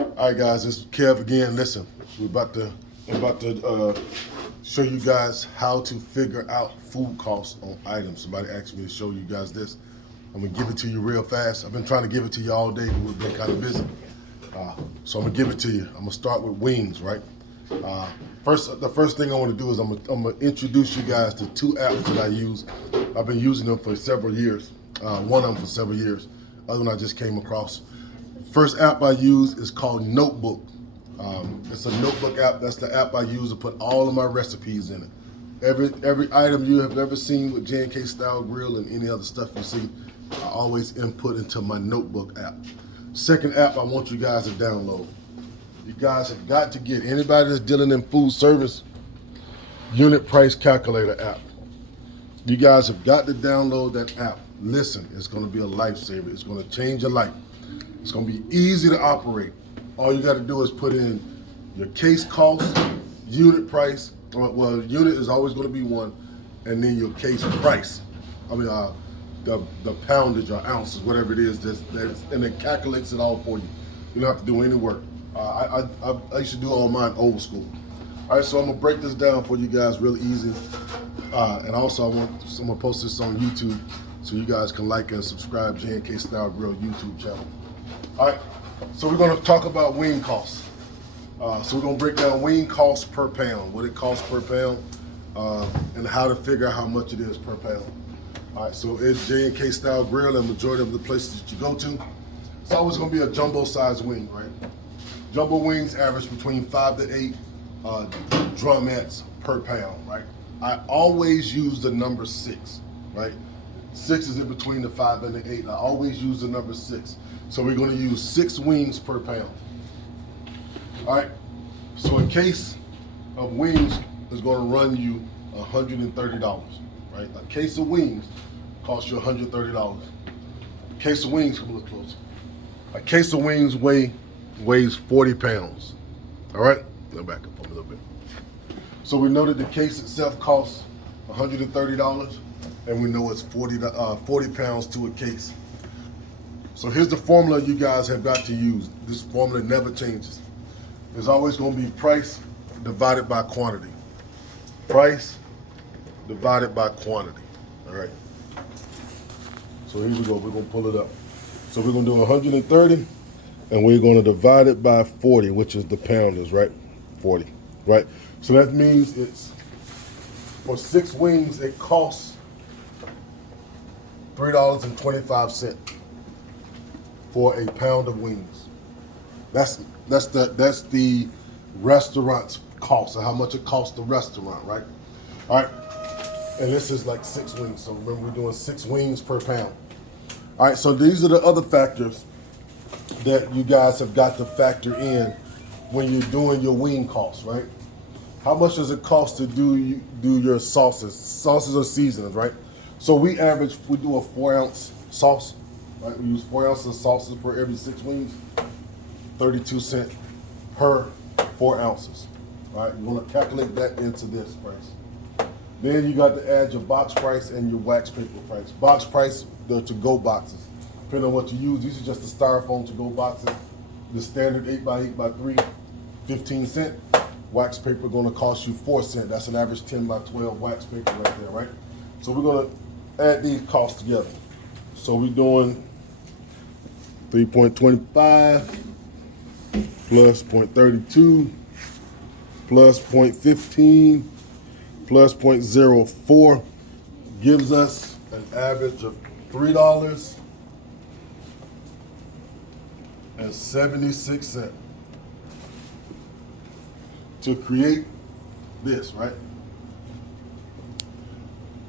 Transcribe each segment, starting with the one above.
All right, guys, this is Kev again. Listen, I'm about to show you guys how to figure out food costs on items. Somebody asked me to show you guys this. I'm gonna give it to you real fast. I've been trying to give it to you all day, but we've been kind of busy. So I'm gonna give it to you. I'm gonna start with wings, right? The first thing I want to do is I'm gonna introduce you guys to two apps that I use. I've been using them for several years. One of them for several years. Other one I just came across. First app I use is called Notebook. It's a notebook app. That's the app I use to put all of my recipes in it. Every item you have ever seen with J&K Style Grill and any other stuff you see, I always input into my Notebook app. Second app I want you guys to download. You guys have got to get, anybody that's dealing in food service, Unit Price Calculator app. You guys have got to download that app. Listen, it's going to be a lifesaver. It's going to change your life. It's going to be easy to operate. All you got to do is put in your case cost, unit price. Well, unit is always going to be one, and then your case price. The poundage or ounces, whatever it is, and it calculates it all for you. You don't have to do any work. I used to do all mine old school. All right, so I'm gonna break this down for you guys real easy, and also I'm gonna post this on YouTube so you guys can like and subscribe J&K Style Grill YouTube channel. All right, so we're gonna talk about wing costs. So we're gonna break down wing costs per pound, what it costs per pound, and how to figure out how much it is per pound. All right, so it's J&K Style Grill, and majority of the places that you go to, it's always gonna be a jumbo size wing, right? Jumbo wings average between 5 to 8 drumettes per pound, right? I always use the number 6, right? 6 is in between the 5 and the 8. I always use the number 6. So we're gonna use 6 wings per pound. All right, so a case of wings is gonna run you $130, right? A case of wings costs you $130. A case of wings, come a little closer. A case of wings weighs 40 pounds. All right, go back up a little bit. So we know that the case itself costs $130, and we know it's 40 pounds to a case. So here's the formula you guys have got to use. This formula never changes. There's always going to be price divided by quantity. Price divided by quantity. All right. So here we go. We're going to pull it up. So we're going to do 130. And we're going to divide it by 40, which is the pounders, right? 40, right? So that means it's, for 6 wings, it costs $3.25 for a pound of wings. That's the restaurant's cost, or how much it costs the restaurant, right? All right, and this is like 6 wings. So remember, we're doing 6 wings per pound. All right, so these are the other factors that you guys have got to factor in when you're doing your wing costs, right? How much does it cost to do your sauces or seasonings, right? So we do a 4-ounce sauce, right? We use 4 ounces of sauces per every 6 wings, 32 cents per 4 ounces, right? You want to calculate that into this price. Then you got to add your box price and your wax paper price. Box price, the to-go boxes. Depending on what you use, these are just the styrofoam to-go boxes. The standard 8x8x3, 15 cents. Wax paper gonna cost you 4 cents. That's an average 10x12 wax paper right there, right? So we're gonna add these costs together. So we're doing 3.25 plus 0.32 plus 0.15 plus 0.04 gives us an average of $3.76 to create this, right?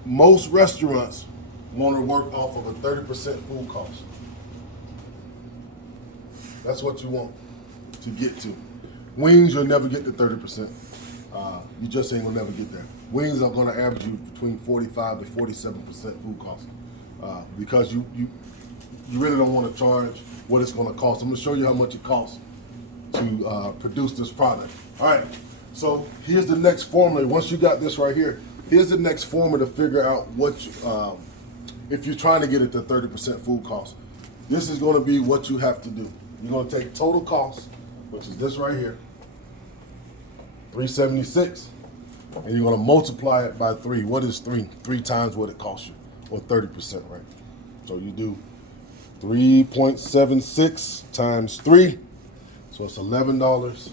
Most restaurants want to work off of a 30% food cost. That's what you want to get to. Wings, you'll never get to 30%. You just ain't gonna never get there. Wings are gonna average you between 45 to 47% food cost. Because you really don't want to charge what it's going to cost. I'm going to show you how much it costs to produce this product. All right, so here's the next formula. Once you got this right here, here's the next formula to figure out what, if you're trying to get it to 30% food cost. This is going to be what you have to do. You're going to take total cost which is this right here, $3.76, and you're gonna multiply it by 3. What is 3? 3 times what it costs you, or 30%, right? So you do 3.76 times 3, so it's $11.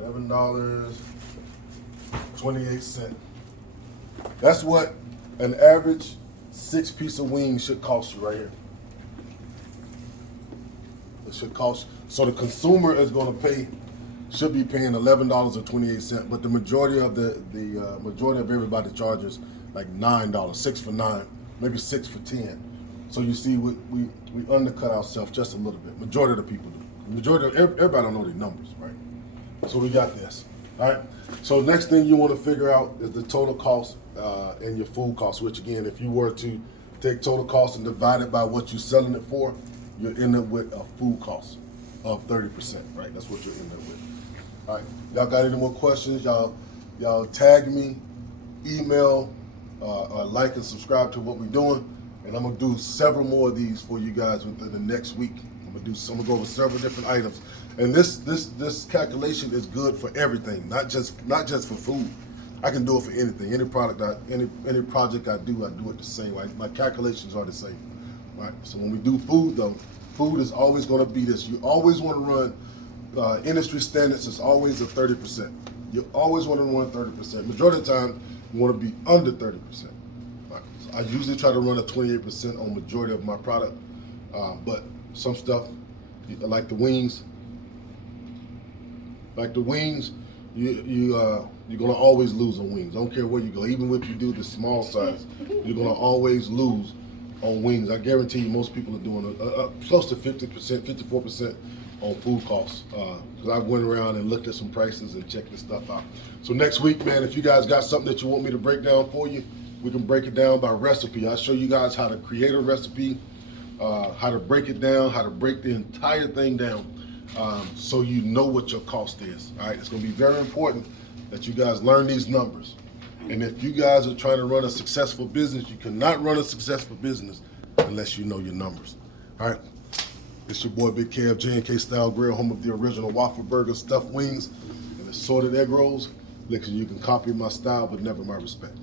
$11.28. That's what an average 6-piece of wings should cost you right here. It should cost. So the consumer is going to should be paying $11.28, but the majority of majority of everybody charges like $9, 6 for 9, maybe 6 for 10. So you see, we undercut ourselves just a little bit. Majority of the people do. Majority of everybody don't know their numbers, right? So we got this. All right. So next thing you want to figure out is the total cost and your food cost, which again, if you were to take total cost and divide it by what you're selling it for, you'll end up with a food cost of 30%, right? That's what you'll end up with. All right. Y'all got any more questions? Y'all tag me, email, like and subscribe to what we're doing. And I'm gonna do several more of these for you guys within the next week. I'm gonna go over several different items. And this calculation is good for everything, not just for food. I can do it for anything. Any product, any project I do it the same way. My calculations are the same, right? So when we do food, though, food is always going to be this. You always want to run industry standards is always at 30%. You always want to run 30%. Majority of the time, you want to be under 30%. Right? So I usually try to run a 28% on majority of my product, but some stuff like the wings. You're gonna always lose on wings. I don't care where you go. Even if you do the small size, you're gonna always lose on wings. I guarantee you, most people are doing close to 50%, 54% on food costs. Because I went around and looked at some prices and checked this stuff out. So next week, man, if you guys got something that you want me to break down for you, we can break it down by recipe. I'll show you guys how to create a recipe, how to break it down, how to break the entire thing down. So you know what your cost is. All right, it's going to be very important that you guys learn these numbers. And if you guys are trying to run a successful business, you cannot run a successful business unless you know your numbers. All right, it's your boy Big K of J&K Style Grill, home of the original waffle burger, stuffed wings, and assorted egg rolls. Listen, you can copy my style, but never my respect.